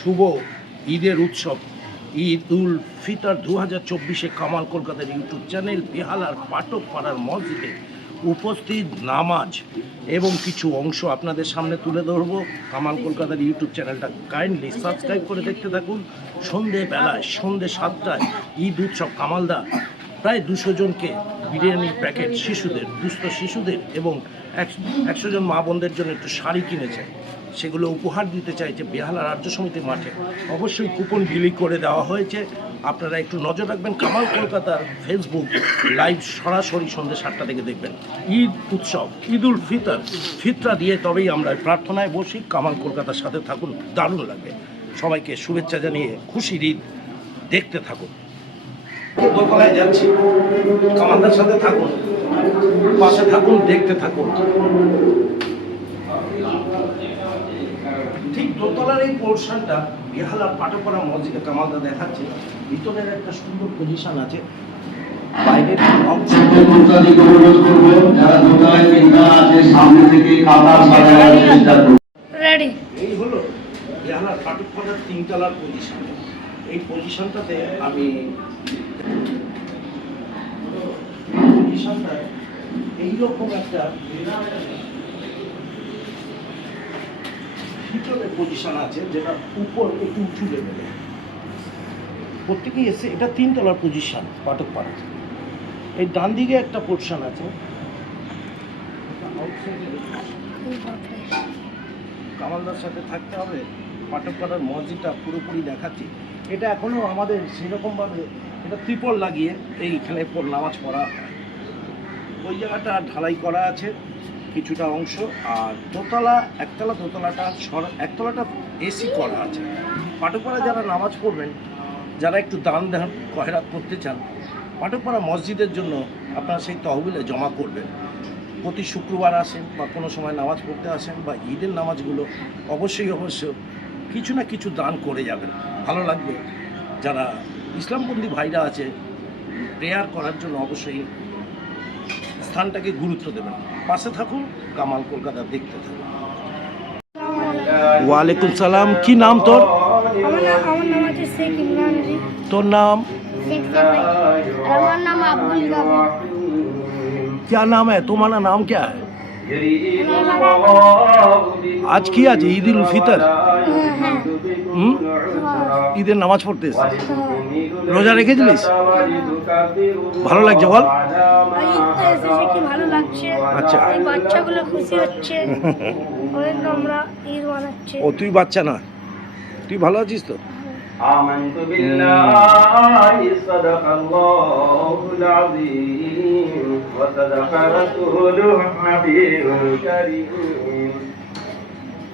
শুভ ঈদের উৎসব। ঈদ উল ফিতর দু হাজার চব্বিশে কামাল কলকাতার ইউটিউব চ্যানেল বেহালার পাঠক পাড়ার মসজিদে উপস্থিত নামাজ এবং কিছু অংশ আপনাদের সামনে তুলে ধরবো। কামাল কলকাতার ইউটিউব চ্যানেলটা কাইন্ডলি সাবস্ক্রাইব করে দেখতে থাকুন। সন্ধে বেলায় সন্ধে সাতটায় ঈদ উৎসব কামালদা। প্রায় দুশো জনকে বিরিয়ানির প্যাকেট শিশুদের, দুস্থ শিশুদের এবং একশো জন মা বোনদের জন্য একটু শাড়ি কিনেছে। সেগুলো উপহার দিতে চাইছে বেহালা রাজ্য সমিতির মাঠে। অবশ্যই কুপন বিলি করে দেওয়া হয়েছে। আপনারা একটু নজর রাখবেন। কামাল কলকাতার ফেসবুক লাইভ সরাসরি সন্ধ্যে সাতটা থেকে দেখবেন। ঈদ উৎসব, ঈদ উল ফিতর, ফিতরা দিয়ে তবেই আমরা প্রার্থনায় বসি। কামাল কলকাতার সাথে থাকুন, দারুণ লাগবে সবাইকে শুভেচ্ছা জানিয়ে খুশির ঈদ দেখতে থাকুন। দোতলায় যাচ্ছি। কামালদার সাথে থাকুন, পাশে থাকুন, দেখতে থাকুন ঠিক দোতলার এই পোর্শনটা বেহালার পাটকরা মসজিদে কামালদা দেখাচ্ছে। ভিতরের একটা সুন্দর পজিশন আছে। বাইরের অংশ অনুরোধ করব যারা দোকানে চিন্তা আছে সামনে থেকে কাতার সাজানোর চেষ্টা করব। এই হলো বেহালার পাটকরার তিনতলার পজিশন এই পজিশনটাতে আমি পজিশনটা এইরকম একটা ভিতরে পজিশন আছে যেটা উপর একটু উঁচু লেভেলে প্রত্যেকেই এসে এটা তিনতলার পজিশন পাটক পাড়া এই ডান দিকে একটা পোর্শন আছে। কামালদার সাথে থাকতে হবে। পাটকপাড়ার মসজিদটা পুরোপুরি দেখাচ্ছি। এটা এখনও আমাদের সেরকমভাবে এটা ত্রিপল লাগিয়ে এইখানে নামাজ পড়া ওই জায়গাটা ঢালাই করা আছে। কিছুটা অংশ আর দোতলা, একতলা দোতলাটা সর, একতলাটা এসি করা আছে। পাটকপাড়া যারা নামাজ পড়বেন, যারা একটু দান দেন কহেরাত করতে চান পাটকপাড়া মসজিদের জন্য আপনারা সেই তহবিলে জমা করবেন। প্রতি শুক্রবার আসেন বা কোনো সময় নামাজ পড়তে আসেন বা ঈদের নামাজগুলো অবশ্যই অবশ্য কিছু না কিছু দান করে যাবেন। ভালো লাগবে। যারা ইসলামপন্থী ভাইরা আছে, প্রেয়ার করার জন্য অবশ্যই স্থানটাকে গুরুত্ব দেবেন। পাশে থাকুন কামাল কলকাতা দেখতে থাকুন ওয়ালাইকুম সালাম কি নাম তোর আমার নাম আমার নাম আছে শেখ ইমরান আলী তোর নাম শেখ সাবাই আর আমার নাম আব্দুল গাফর क्या नाम है तुम्हारा नाम क्या है आज কি আছে ঈদ উল ফিতর? হুম? ঈদের নামাজ পড়তে? রোজা রেখেছিলিস ভালো লাগছে বল? আচ্ছা। বাচ্চাগুলো খুশি হচ্ছে। ও তুই বাচ্চা না। তুই ভালো আছিস তো? آمنت بالله صدق الله العظيم وصدق رسوله النبي الكريم.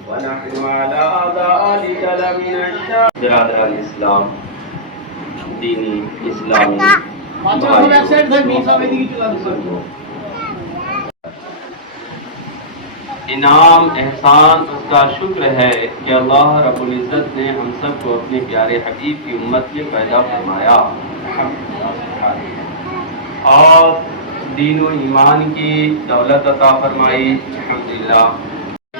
ونحن على ذلك لمن الشاهدين. برادر الإسلام دینی اسلامی. انعام، احسان، اس کا شکر ہے کہ اللہ رب العزت نے ہم سب کو اپنے پیارے حبیب کی امت کے پیدا فرمایا۔ اور دین و ایمان کی دولت عطا فرمائی۔ الحمدللہ۔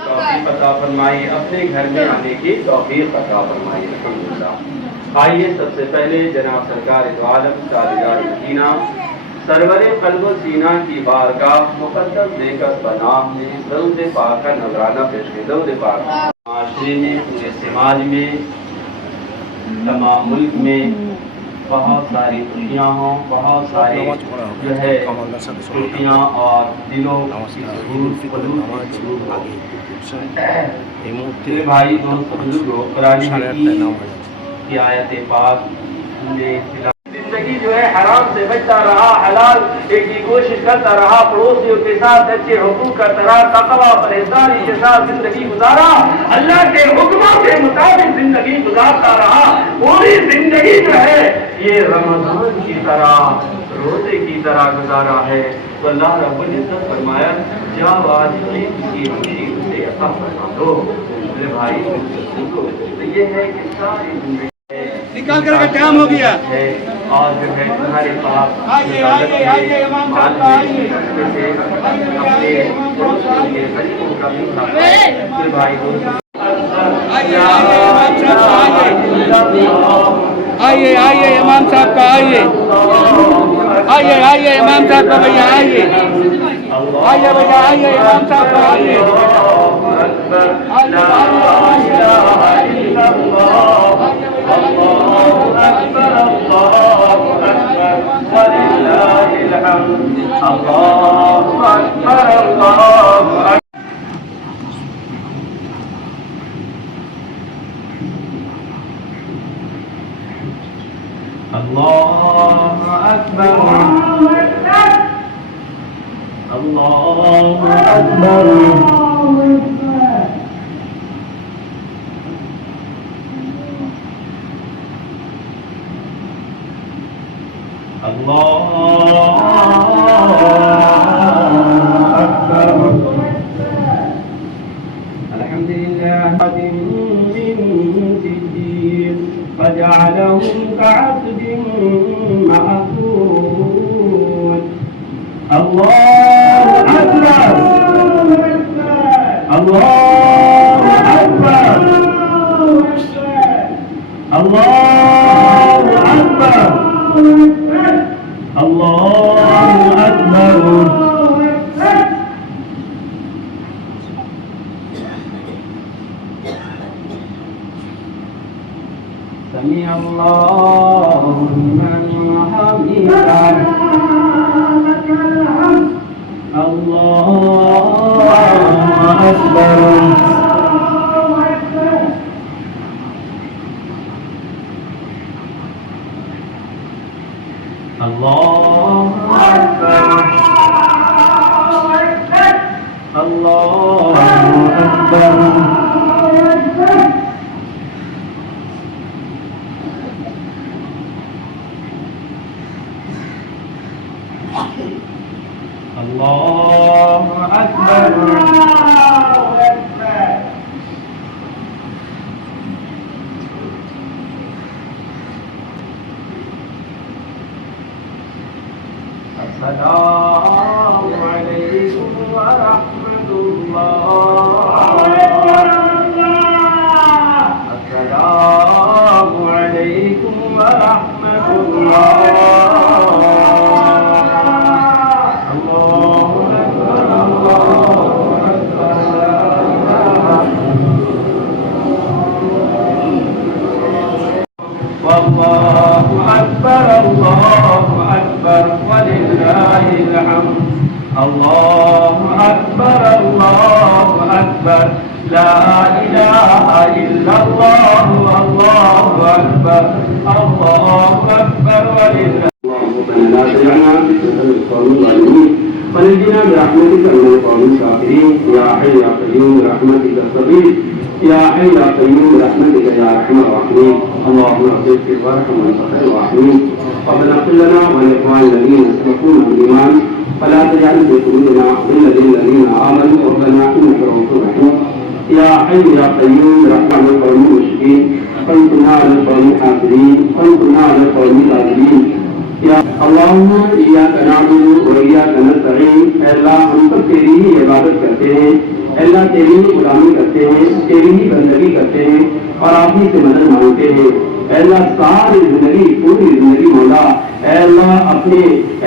توفیق عطا فرمائی۔ اپنے گھر میں آنے کی توفیق عطا فرمائی۔ الحمدللہ۔ آئیے سب سے پہلے جناب سرکار دو کا سالگار مدینہ سرور قلب و سینہ کی بار کا مقدم دے کر بنام نے درود پاک کا نظرانہ پیش کیا درود پاک معاشرے میں، پورے سماج میں، تمام ملک میں بہت ساری خوشیاں ہوں، بہت سارے جو ہے خوشیاں اور دلوں کی میرے بھائی دوست، بزرگ قرآن کی آیت پاک نے میں حرام سے بچتا رہا حلال ایک ہی کوشش کرتا رہا پڑوسیوں کے ساتھ اچھے حقوق کرتا رہا تقوا پرہیزگاری کے ساتھ زندگی گزارا اللہ کے حکموں کے مطابق زندگی گزارتا رہا پوری زندگی جو ہے یہ رمضان کی طرح روزے کی طرح گزارا ہے۔ تو اللہ رب نے سب فرمایا جب آج کی خوشی اسے عطا فرما دو۔ میرے بھائی تو یہ ہے کہ ساری زندگی نکال کر کے کام ہو گیا۔ اور جو ہے تمہارے پاپ اپنے آئیے آئیے امام صاحب کا آئیے۔ آئیے آئیے امام صاحب کا بھیا آئیے۔ آئیے بھیا آئیے امام صاحب کا آئیے۔ لا إله إلا الله الله أكبر. ولله الحمد الله الله أكبر. الله أكبر. الله أكبر. الله Akbar Allah. السبيل يا حي يا قيوم برحمتك يا ارحم عبادت کرتے ہیں اللہ تیری ہی غلامی کرتے ہیں تیری ہی بندگی کرتے ہیں اور آپ ہی سے مدد مانگتے ہیں۔ اللہ، ساری زندگی، پوری زندگی مولا، اے اللہ، اپنے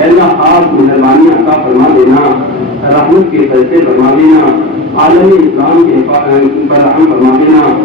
اللہ، آپ مہربانی عطا فرما دینا، رحمت کے فیصلے فرما دینا، عالم اسلام کے پر رحم فرما دینا۔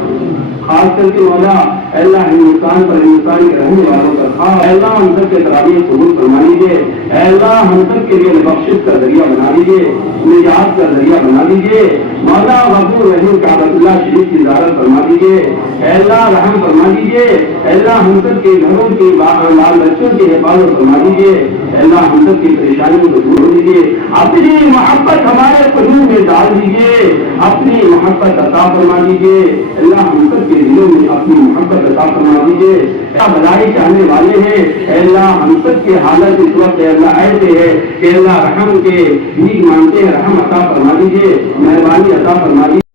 خاص کر کے مولا اللہ ہندوستان پر ہندوستان کے رہنے والوں پر خاص اللہ ہم سب کے ترابی قبول فرما لیجیے اللہ ہم سب کے لیے بخش کا ذریعہ بنا لیجیے نجات کا ذریعہ بنا لیجیے مولا غفور رحیم کا اللہ شریف کی زیارت فرما دیجیے اللہ رحم فرما دیجیے اللہ ہم سب کے گھروں کے بال بچوں کی حفاظت فرما دیجیے اللہ ہم سب کی پریشانی کو دور دیجیے اپنی محبت ہمارے قلوب میں ڈال دیجیے اپنی محبت عطا فرما دیجیے اللہ ہم سب کے دلوں میں اپنی محبت عطا فرما دیجیے بداری چاہنے والے ہیں؟ اللہ ہم سب کے حالت اس وقت اللہ ایسے ہے کہ اللہ رحم کے بھی مانتے ہیں۔ رحم عطا فرما دیجیے مہربانی عطا فرما دیجیے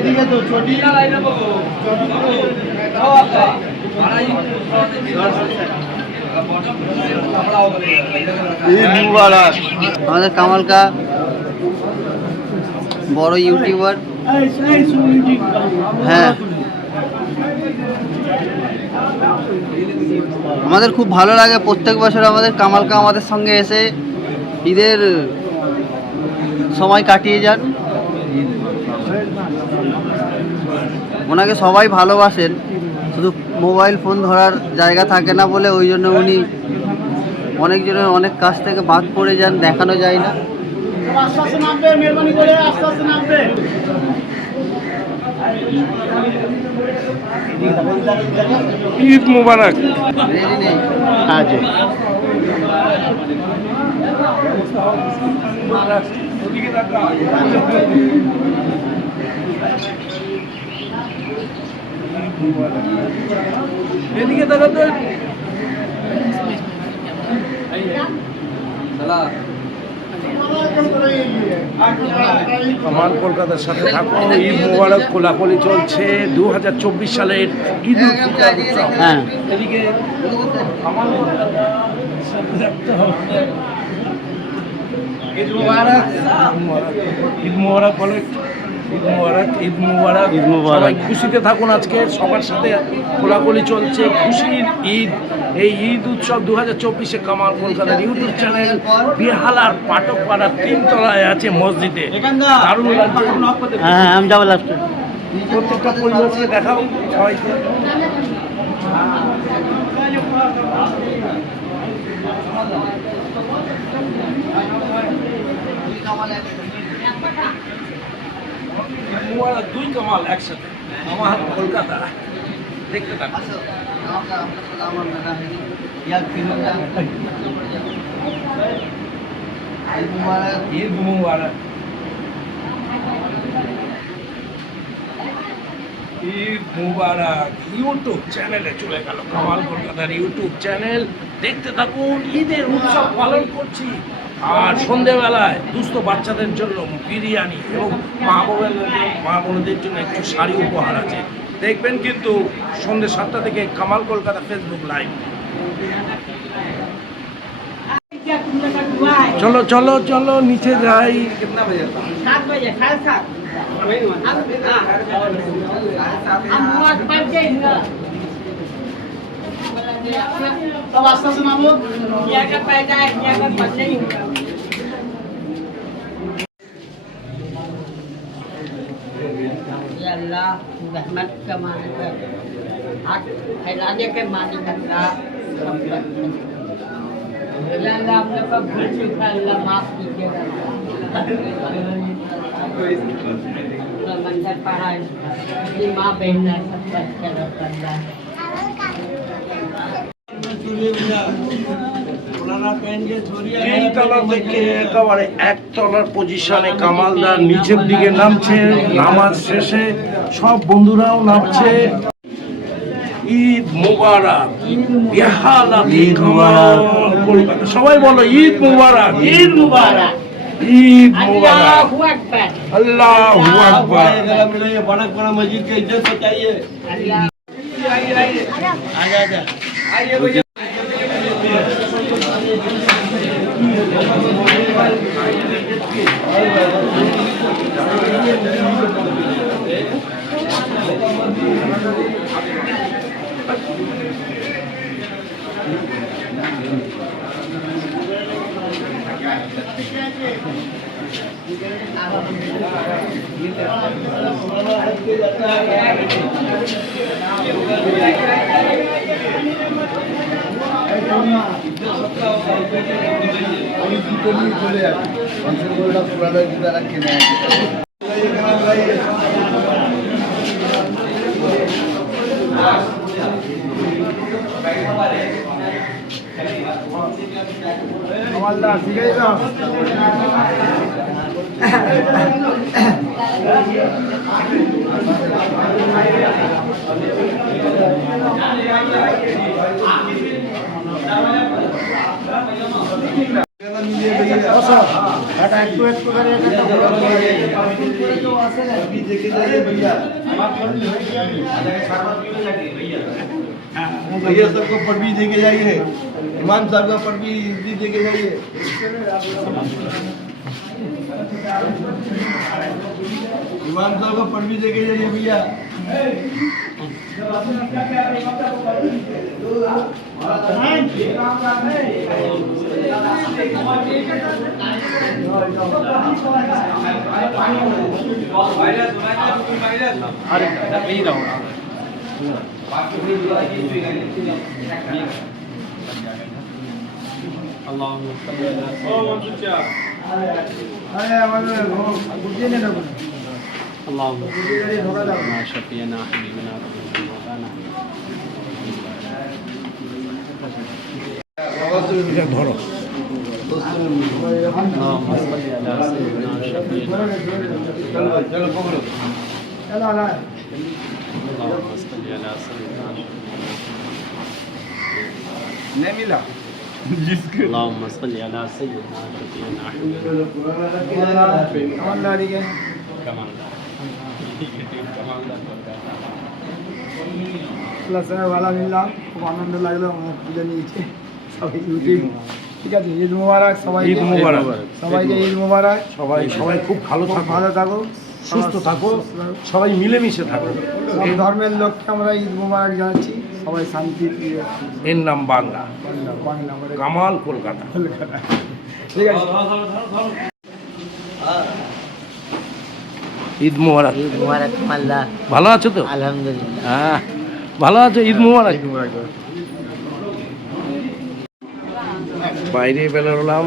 এদিকে তো ছোটি আমাদের কামালকা বড় ইউটিউবার। হ্যাঁ। আমাদের খুব ভালো লাগে। প্রত্যেক বছর আমাদের কামালকা আমাদের সঙ্গে এসে ঈদের সময় কাটিয়ে যান। ওনাকে সবাই ভালোবাসেন শুধু মোবাইল ফোন ধরার জায়গা থাকে না বলে ওই জন্য উনি অনেকজনের অনেক কাছ থেকে বাদ পড়ে যান দেখানো যায় না। ঈদ মুবারক। এদিকে দেখা তো আমার কলকাতার সাথে থাকো ঈদ মুবারক খোলাখুলি চলছে। দু হাজার চব্বিশ সালের ঈদ উল ফিতর উৎসব হ্যাঁ। এদিকে আমার। ঈদ মুবারক। ঈদ মুবারক বলে ঈদ মুবারক ঈদ মুবারক। ঈদ মুবারক। সবাই খুশিতে থাকুন আজকে সবার সাথে খোলাখুলি চলছে। খুশির ঈদ এই ঈদ উৎসব দু হাজার চব্বিশে কামাল কলকাতার ইউটিউব চ্যানেল বিহালার পাটকপাড়ার তিনতলায় আছে মসজিদে। দারুণ লাগছে। হ্যাঁ আমি যাব লাস্টে প্রত্যেকটা পরিবারকে দেখাও সবাইকে। দুই কামাল একসাথে। আমার কলকাতা। দেখতে থাকুন ঈদ মুবারক। ঈদ মুবারক ইউটিউব চ্যানেলে চলে গেল। কামাল কলকাতার ইউটিউব চ্যানেল। দেখতে থাকুন ঈদের উৎসব পালন করছি। আর সন্ধেবেলায় দুস্থ বাচ্চাদের জন্য বিরিয়ানি এবং মা বোনদের মা বোনদের জন্য একটু শাড়ি উপহার আছে। দেখবেন কিন্তু সন্ধ্যে সাতটা থেকে কামাল কলকাতা ফেসবুক লাইভ চলো চলো চলো নিচে যাই। সাত বাজে সাড়ে সাত رحمت کا مالک پھیلانے کے مالک اللہ اللہ معاف کیجیے گا مندر پڑھائی ماں بہن سب بچ کر তিনতলা থেকে একেবারে একতলার পজিশনে কামালদার নিচের দিকে নামছে নামাজ শেষে সব বন্ধুরাও নামছে। ঈদ মুবারক। বেহালা কামাল সবাই বলো ঈদ মুবারক। ঈদ মুবারক। ঈদ মুবারক। আমি কি করি চলে যাচ্ছি অঞ্চলগুলো পুরানো তারা কেনে अल्लाहू अकबर আল্লাহু আকবার अल्लाह भैया सबको परवी दे के जाइए इमाम साहब का परवी हिंदी दे के जाइए امام صاحب کا پر بھی عزی دے کے جائیے امام صاحب کا پر بھی دے کے جائیے بھیا ارے نہیں اللهم صل على سيدنا اللهم ما شفينا حبيبنا ধরো اللهم صل على سيدنا شفينا اللهم صل على سيدنا شفينا نملا اللهم صل على سيدنا محمد খুব আনন্দ লাগল ঠিক আছে ঈদ সবাই ঈদ সবাই সবাই খুব ভালো থাকো সুস্থ থাকো সবাই মিলেমিশে থাকো ধর্মের লোককে আমরা ঈদ মুবারক জানাচ্ছি। সবাই শান্তি এর নাম বাংলা। আমাদের কামাল কলকাতা। ঠিক আছে। ঈদ মুবারক। মুবারক মাল্লা ভালো আছো তো? আলহামদুলিল্লাহ। হ্যাঁ। ভালো আছো? ঈদ মুবারক। বাইরে বেরোলাম।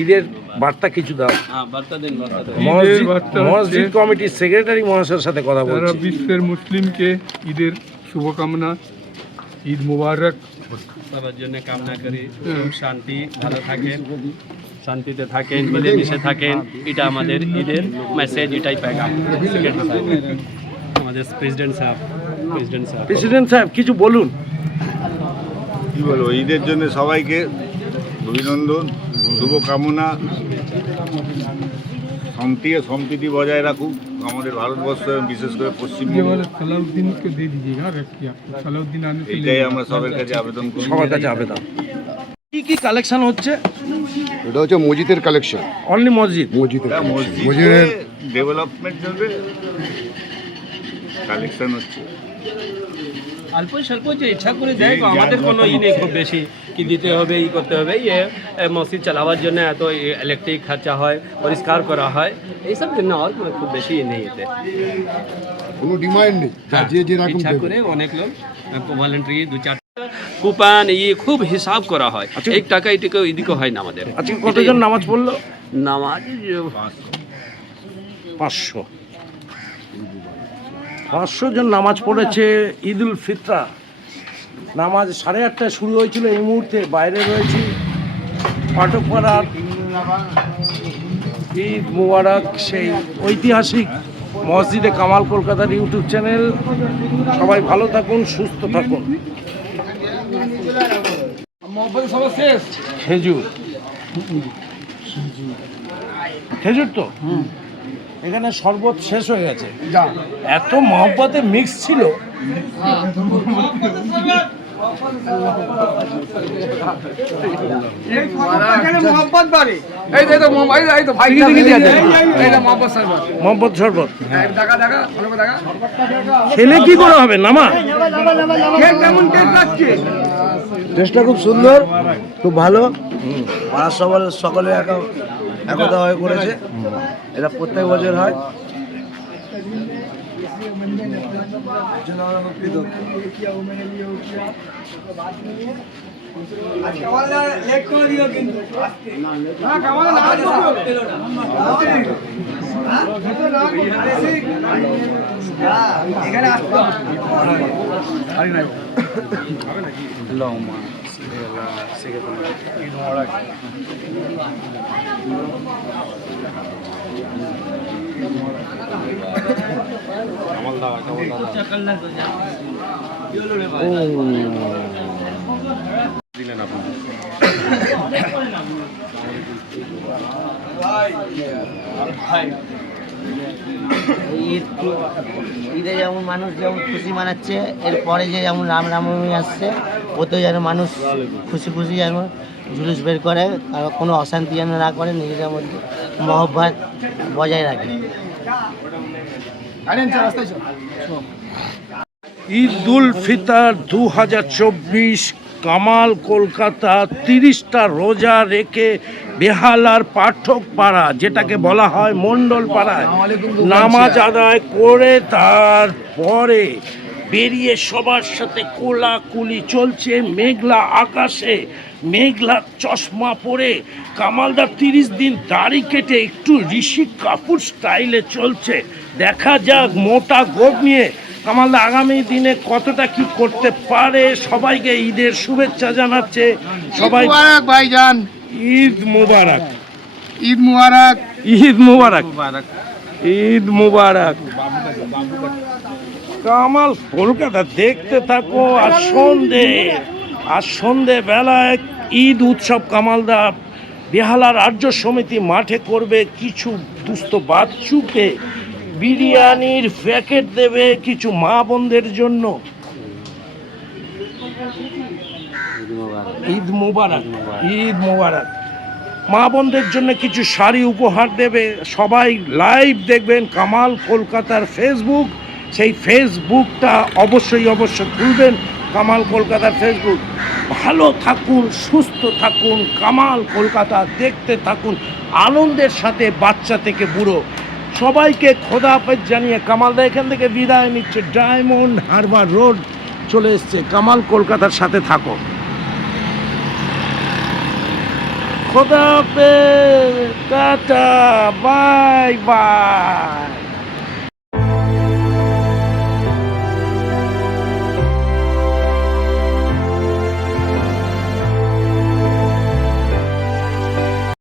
ঈদের বার্তা কিছু দাও। হ্যাঁ, মসজিদ কমিটির সেক্রেটারি মহাশয়ের সাথে কথা বলছি। বিশ্বের মুসলিমকে ঈদের শুভকামনা ঈদ মুবারক। সবার জন্য কামনা করি। হ্যাঁ। শান্তি ভালো থাকেন শান্তিতে থাকেন মিলেমিশে থাকেন। এটা আমাদের ঈদের মেসেজ এটাই পেগাম আমাদের প্রেসিডেন্ট সাহেব প্রেসিডেন্ট সাহেব। প্রেসিডেন্ট সাহেব কিছু বলুন। কী বলব ঈদের জন্য সবাইকে অভিনন্দন শুভকামনা। শান্তি সম্প্রীতি বজায় রাখুক আমাদের ভারতবর্ষ এবং বিশেষ করে পশ্চিমবঙ্গের আমরা সবার কাছে আবেদন সবার কাছে আবেদন। কালেকশন হচ্ছে? এটা হচ্ছে মসজিদের কালেকশন অনলি মসজিদ? মসজিদের ডেভেলপমেন্ট চলবে কালেকশন হচ্ছে। অল্প স্বল্প যে ইচ্ছা করে দেয় আমাদের কোনো ই নেই খুব বেশি কি দিতে হবে ই করতে হবে। ইয়ে এ, মসজিদ চালাবার জন্য এত ইলেকট্রিক খরচা হয় পরিষ্কার করা হয় এইসব জন্য আর খুব বেশি ই নেই এতে। কোনো ডিমান্ড নেই হ্যাঁ, যে যেরকম ইচ্ছা করে অনেক লোক ভলেন্টারি দু চার কুপান ইয়ে খুব হিসাব করা হয়। এক টাকা এটিকে এদিকে হয় না আমাদের। আজকে কতজন নামাজ পড়ল? নামাজ পাঁচশো। পাঁচশো জন নামাজ পড়েছে ঈদ উল ফিতরা। নামাজ সাড়ে আটটায় শুরু হয়েছিল এই মুহূর্তে বাইরে রয়েছি। পাঠকপাড়ার ঈদ মুবারক সেই ঐতিহাসিক মসজিদে কামাল কলকাতার ইউটিউব চ্যানেল। সবাই ভালো থাকুন সুস্থ থাকুন। খেজুর। খেজুর তো? এখানে শরবত শেষ হয়ে গেছে। এত মহব্বতে মিক্স ছিল। শরবত। খেলে কি করে হবে? নামা। টেস্টটা খুব সুন্দর খুব ভালো। পাড়ার সবার সকলে একা একতা হয়ে করেছে। এটা প্রত্যেক বছর হয়। এখানে আসতো লম্বা সেগুলো দিলেন আপনি ভাই ঈদ ঈদে যেমন মানুষ যেমন খুশি মানাচ্ছে এরপরে যে যেমন রাম রামনবমী আসছে ওতেও যেন মানুষ খুশি খুশি যেন জুলুস বের করে আর কোনো অশান্তি যেন না করে নিজেদের মধ্যে মহব্বত বজায় রাখে। ঈদ উল ফিতর দু হাজার চব্বিশ কামাল কলকাতা তিরিশটা রোজা রেখে বেহালার পাঠক পাড়া যেটাকে বলা হয় মণ্ডল পাড়ায় নামাজ আদায় করে তারপরে বেরিয়ে সবার সাথে কোলাকুলি চলছে মেঘলা আকাশে মেঘলা চশমা পরে। কামালদার তিরিশ দিন দাড়ি কেটে একটু ঋষি কাপুর স্টাইলে চলছে। দেখা যাক মোটা গোপ নিয়ে কামালদা আগামী দিনে কতটা কি করতে পারে? সবাইকে ঈদের শুভেচ্ছা জানাচ্ছে। সবাই ভাইজান। ঈদ মুবারক। ঈদ মুবারক। ঈদ মুবারক। ঈদ মুবারক। কামাল কলকাতা দেখতে থাকো আর সন্ধে। আর সন্ধে বেলায় ঈদ উৎসব কামালদা বেহালার রাজ্য সমিতি মাঠে করবে কিছু দুস্থ বাচ্চুকে বিরিয়ানির প্যাকেট দেবে কিছু মা বোনদের জন্য। ঈদ মোবারক। ঈদ মোবারক। মা বোনদের জন্য কিছু শাড়ি উপহার দেবে। সবাই লাইভ দেখবেন কামাল কলকাতার ফেসবুক। সেই ফেসবুকটা অবশ্যই অবশ্যই খুলবেন কামাল কলকাতার ফেসবুক। ভালো থাকুন, সুস্থ থাকুন, কামাল কলকাতা দেখতে থাকুন, আনন্দের সাথে বাচ্চা থেকে বুড়ো। সবাইকে খোদা হাফেজ জানিয়ে কামালদা এখান থেকে বিদায় নিচ্ছে ডায়মন্ড হারবার রোড। চলে এসছে। কামাল, কলকাতার সাথে থাকো। খোদা হাফেজ, টাটা, বাই বাই।